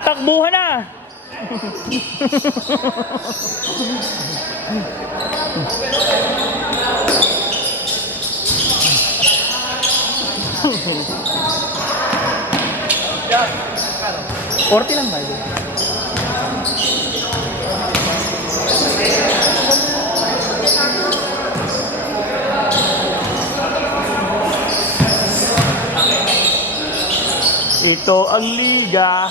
takbuhan na. Orti lang ba ito? Ito ang liga.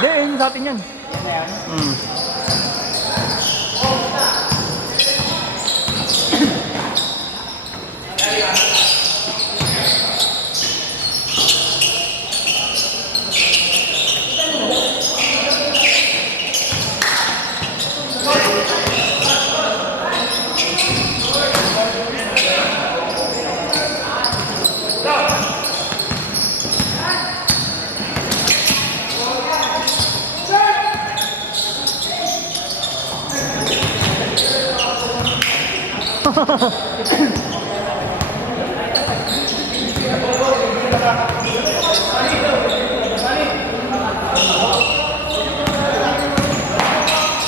Hindi, yun sa atin yan.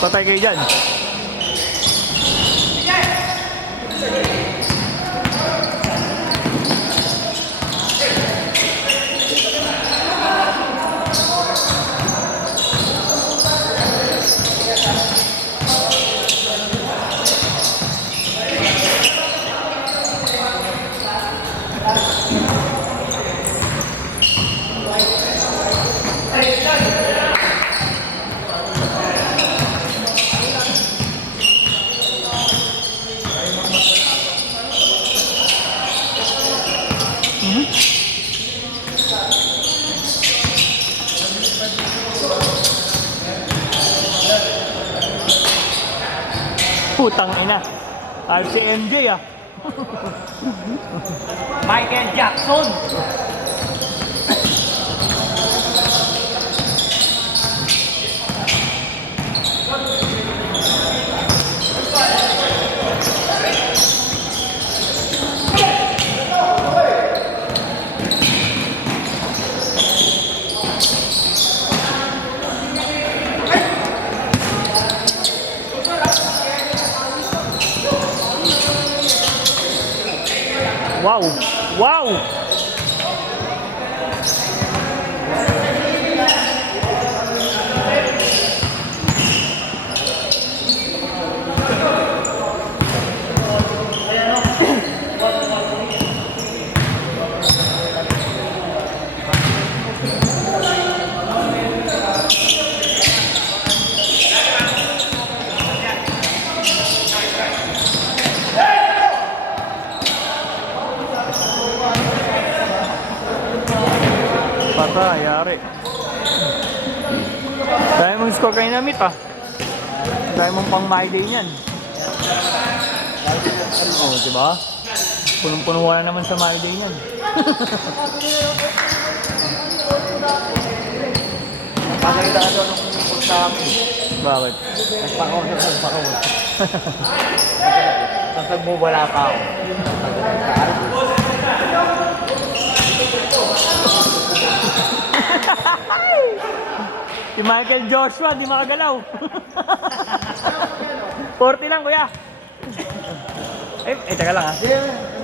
Patay kayo dyan. Putang ina. RCMJ ah. Michael Jackson. Wow! Wow! Patay, yari. Dahil mong score kayo na meet ah. Dahil mong pang my day niyan. Oh, diba? Punong-puno na naman sa my day niyan. Pagkakita ka doon nung punta kami. Bakit? Nagpakausap. Tapos nagmubala pa ako. Si Michael Joshua, di makagalaw. 40 lang, kuya. Teka lang ha.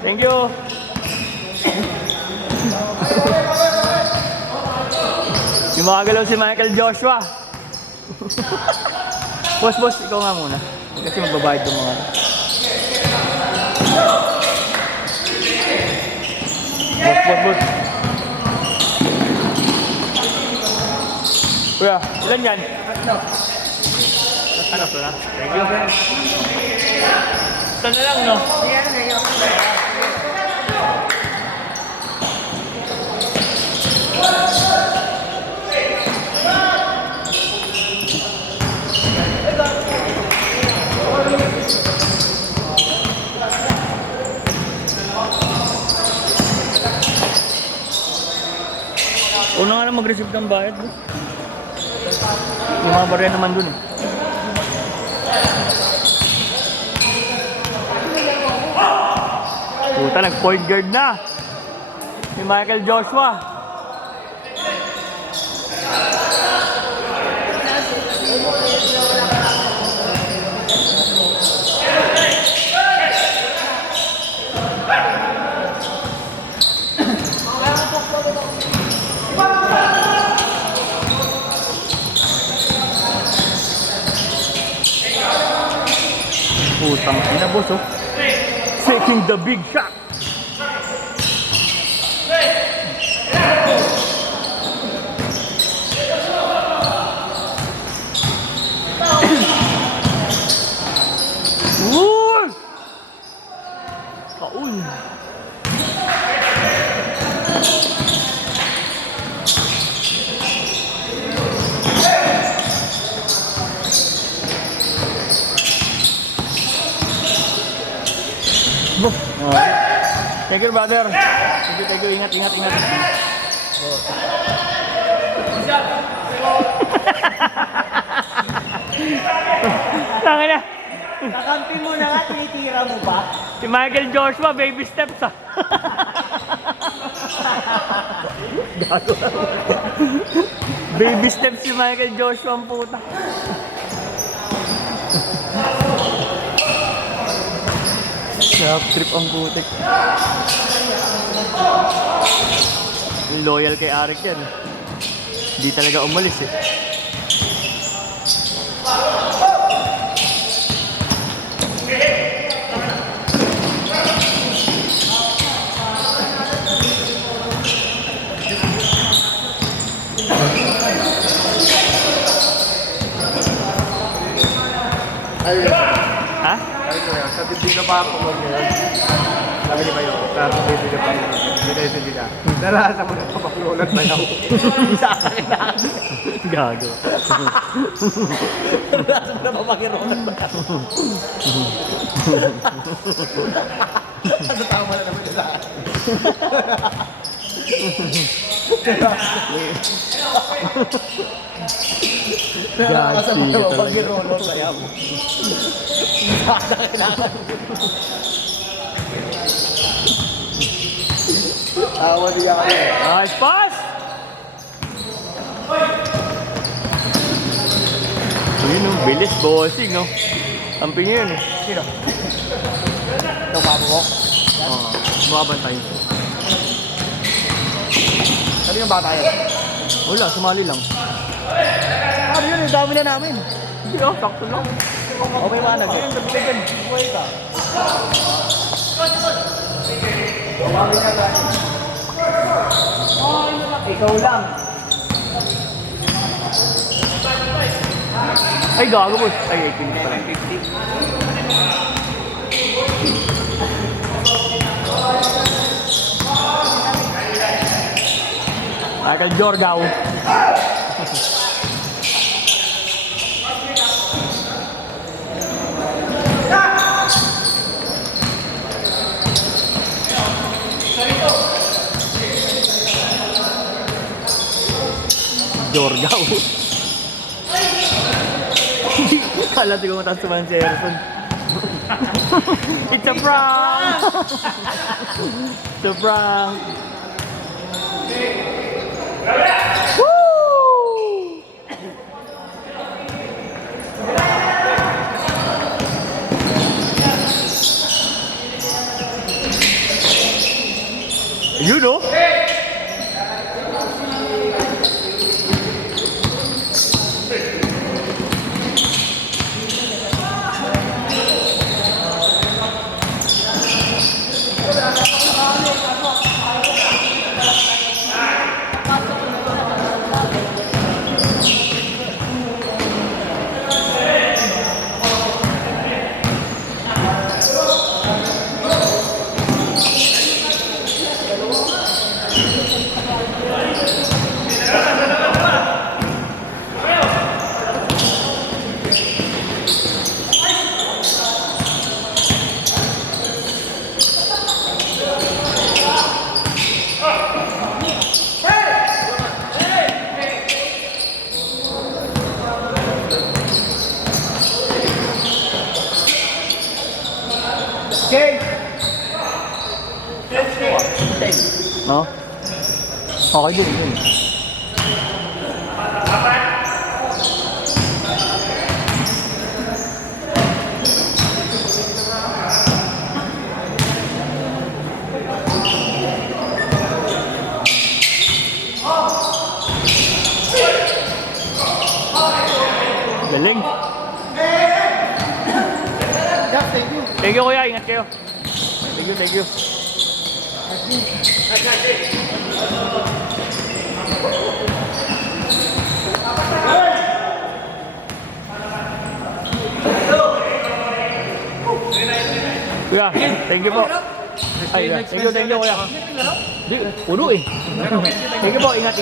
Thank you. Di makagalaw si Michael Joshua. Boss, ikaw nga muna. Kasi magbabayad yung mga... Boss. Kuya, ilan yan? Ano to na? Thank you. Ito na lang, no? Una nga lang mag-receive ng bayad, bro. Yung mga barya naman dun eh. Puta, nag-point guard na. Si Michael Joshua. Putang ina, boss, oh. Taking the big shot. Uy! Kaun. Thank you, brother. Thank you. Ingat. Tangina. Kakampi mo na nga, tinitira mo ba? Si Michael Joshua, baby steps, ah. Baby steps si Michael Joshua, ang puta. Sarap trip ang putik. Loyal kay Arik yan. Hindi talaga umalis eh. Ha? Sa bibig pa ako ngayon. Sabi ni Bayo, sa bibig pa ako. Hindi kayo sa bida. Narasa mo na kapakululat ba yaw? Sa akin na. Gago. Narasa mo na papakirulat ba yaw? Ano tama na naman nila? Narasa mo na papakirulat ba yaw? Sa kailangan. Tawa niya ako. Nice pass! Yun oh, bilis bossing no. Ang pingin eh. Sino? Ito pa mo? Oo, mababantay. Saan yung bata yun? Wala, sumali lang. Ano yun? Ang dami na namin. Hindi oh, sakto lang. O may manag. Ayun, dabigan. Buhay ka. Ikaw lang. Ay, gago boss. Ay, 18 pa lang. 50. Michael Jordan. Jorgao. Kala di ko matasuman si Erson. It's a prank! It's a prank! Woo! You know? Okay. No? Okay din, yun. Galing. Thank you kuya, ingat kayo. Thank you. Kuya, thank you po. Ay, thank you kuya. Di, puno eh. Thank you po, ingat.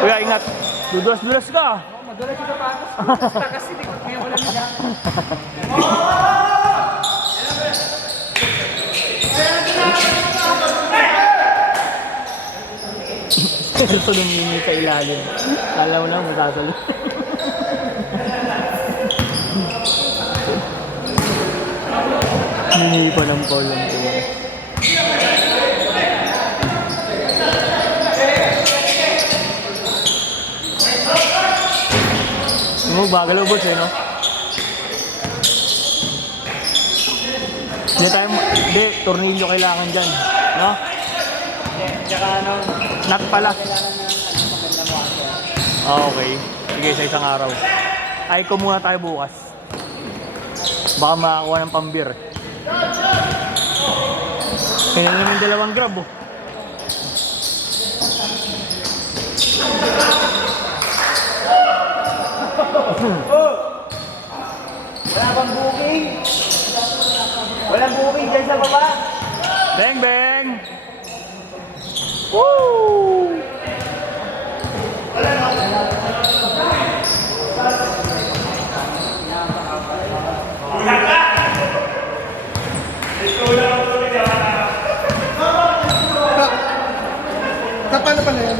Kuya, ingat. Dudulas ka. Madulas yung sapatos. Kasi di ko kaya wala nila. Ito lumini sa ilalim. Kala mo na masasalo. Hindi pa ng kolong ko. Bagal ubos eh, no? Hindi, tornilyo kailangan dyan, no? Tsaka ano, Nut pala. Okay. Sige, sa isang araw. Ay ko muna tayo bukas. Baka makakuha ng pambir. Kailan naman yung dalawang grab, oh. wala bang booking? Walang booking dyan sa baba? Bang, bang! Woo! Paano pala yan?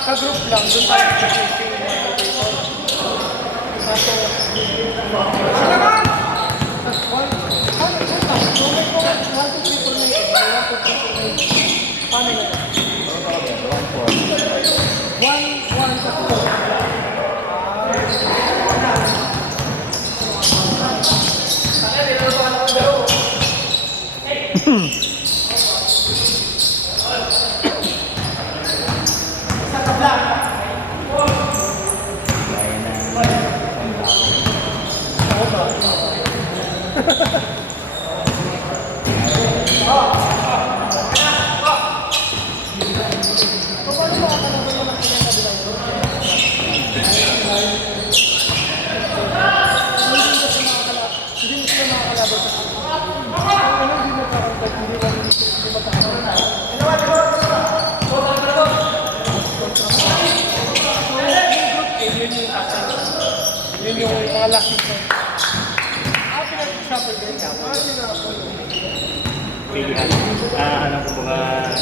Ka-group lang, doon tayo yun yung mga laki ko. Pilihan. Alam ko baka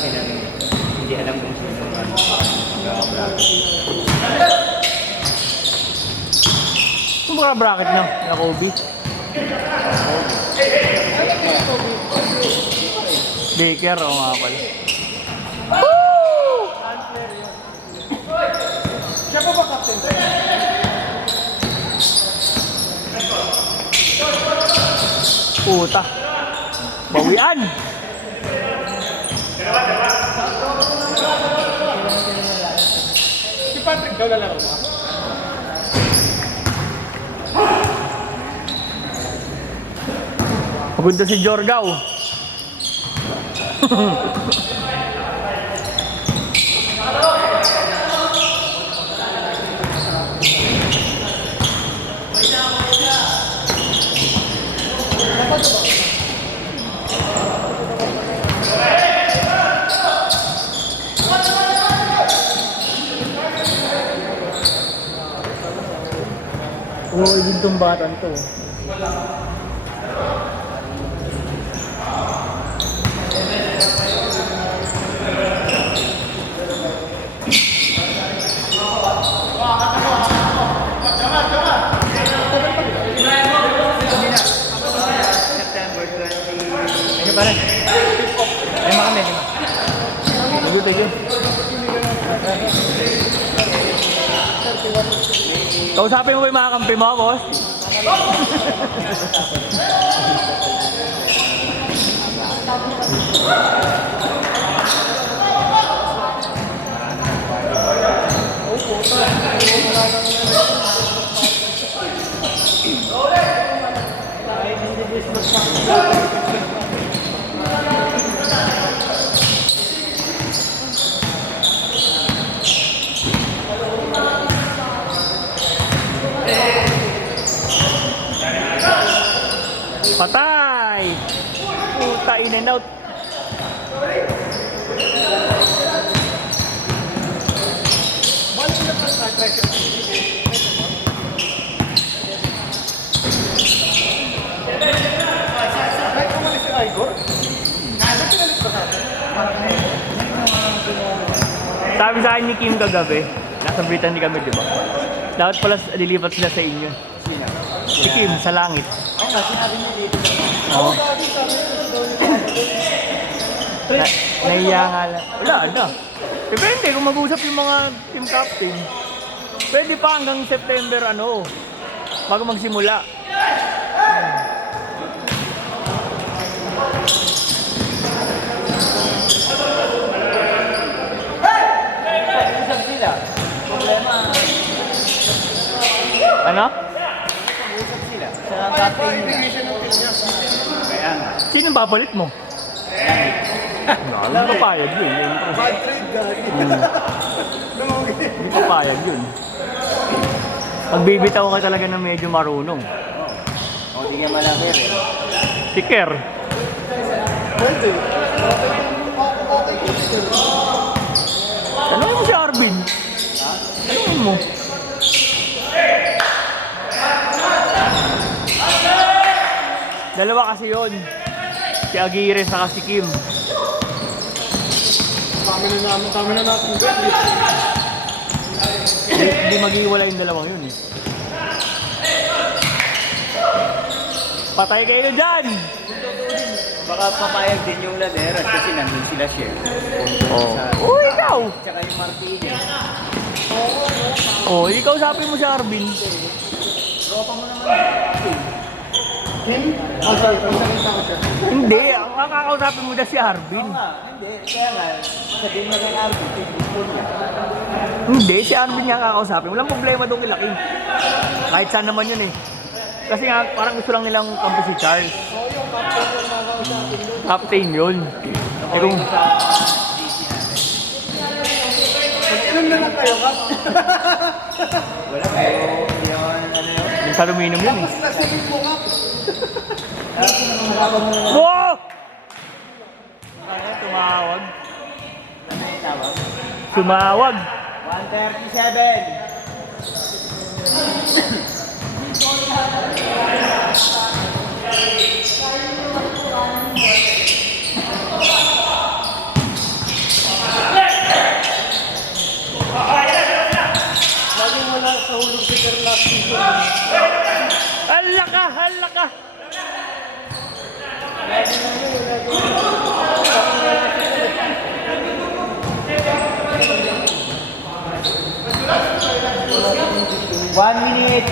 hindi alam kung sino ang bracket. Ano ba bracket na? Na Kobe? Baker, o nga pala. Siya pa ba captain? Puta. Bawian! Si Patrick daw lalaro ba? Maganda si Jorgao. Oo, ibig tong batang to. Kausapin mo ba yung mga kampi mo, boss? Patay! Puta, in and out. Sabi sa akin ni Kim kagabi, nasa Brittany kami, di ba? Dapat pala lilipat sila sa inyo. Si Kim, sa langit. Oo. Nahiya nga lang. Wala na. Depende kung mag-usap yung mga team captain. Pwede pa hanggang September bago magsimula. Usap sila. Problema. Ano? Usap sila. Sa captain nila. Kaya nga. Sino babalit mo? Hindi papayag yun. Bad trade guy. Hindi papayag yun. Magbibitaw ka talaga ng medyo marunong. O, di nga malaki rin. Si Kerr. Pwede. Tanongin mo si Arvin. Tanongin mo. Dalawa kasi yun. Si Aguirre saka si Kim. Tama na natin. Hindi mag-iwala yung dalawang yun eh. Patay kayo dyan! Baka papayag din yung Laderas kasi nandun sila share. Oh, ikaw! Tsaka yung Martinez. Oh, ikaw usapin mo si Arvin. Tropa mo naman. Kim? Oh, sorry. Pagsalita ko siya. Hindi, ang makakausapin mo na si Arvin. Hindi. Kaya nga, sabihin mo kay Arvin, gusto niya. Hindi, si Arvin niya ang kakausapin. Walang problema doon kay Laking. Kahit saan naman yun eh. Kasi nga, parang gusto lang nilang kampi si Charles. Oo, yung captain yung makakausapin doon. Captain yun. Eh kung... Mag-inom na lang kayo, Kap. Wala kayo. Yung sa aluminum yun eh. Nasipin mo, Kap. Wow! Ano, tumawag. Sumawag. 137. Lagi wala sa hulog si Carlos. Hala ka, hala ka. One minute.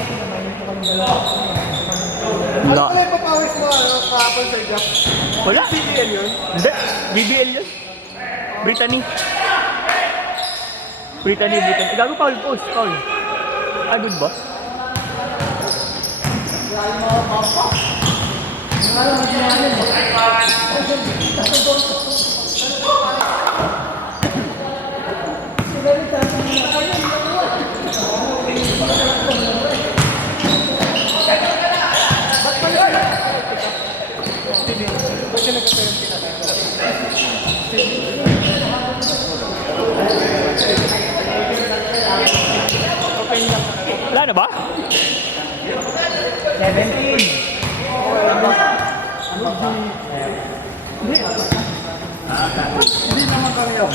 Wala. Ano yung papawis mo kahapon sa Jack? Wala. BBL yun? Hindi. BBL yun. Brittany. Brittany. Gago foul post. Foul. Ah, good ba? Wala na ba? 17. Hindi naman kami yun.